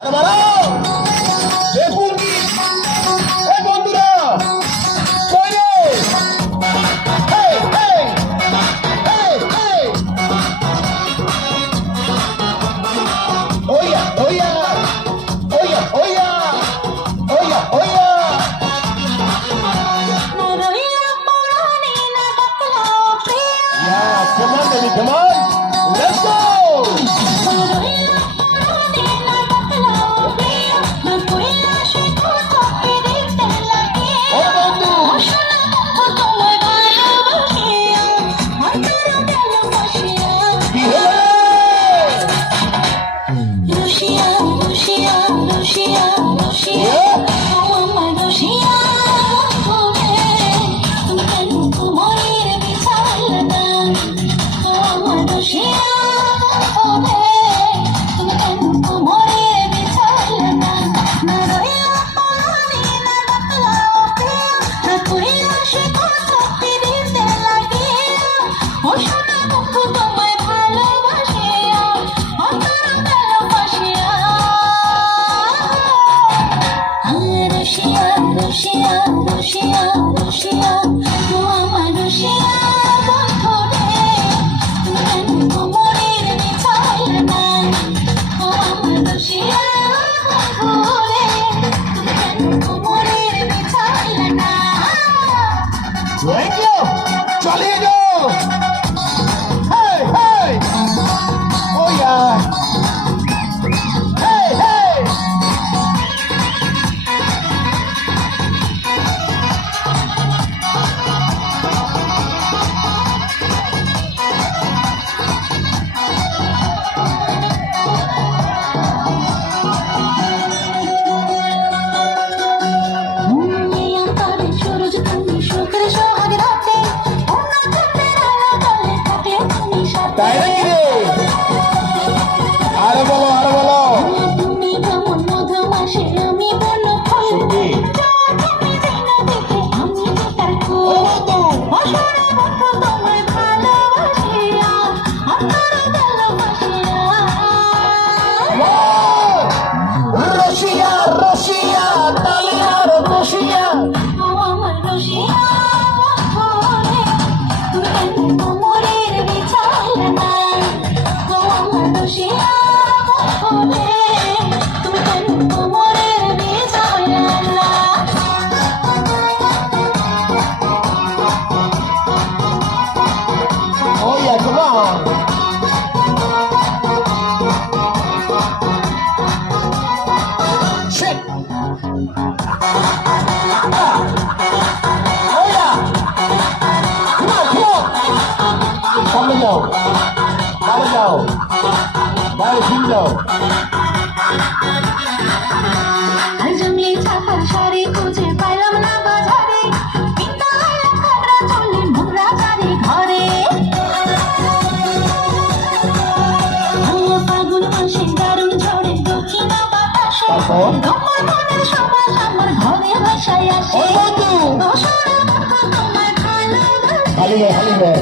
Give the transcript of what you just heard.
Come on, baby, come on. Let's go. Thank you. Charlie, go. Hey, hey. Oh yeah. Hey, hey. তাই নাকি রে? আরে বলো আরে বলো। তুমি কেমন মধুমাসে আমি বন্য ফুল তুমি যেন দেখে আমি তার ফুল অসরে বন্ধু তোমায় ভালোবাসিয়া অন্তরে গেল বাসিয়া রশিয়া রশিয়া তালিয়ার রশিয়া আমার রশিয়া তুমি কেন কোমরের বিছাল না আমার রশিয়া তুমি কেন কোমরের বিছাল না Oh yeah, come on. Shit. Oh yeah. Come on, come on. Come on, go. Come on, go. জমলি ছাপার শাড়ি খুঁজে পাইলাম না বাজারে পিতা খাটরা চলে নোংরা গাড়ি ঘরে ফাগুন মাসে দারুণ ঝড়ে দক্ষিণ বাতাসে তারপর? তোমার মনের সবাস আমার ঘরে ভাসায় আসে ওই বন্ধু। দোসরা তোমার ভালোবাসে হালিমে হালিমে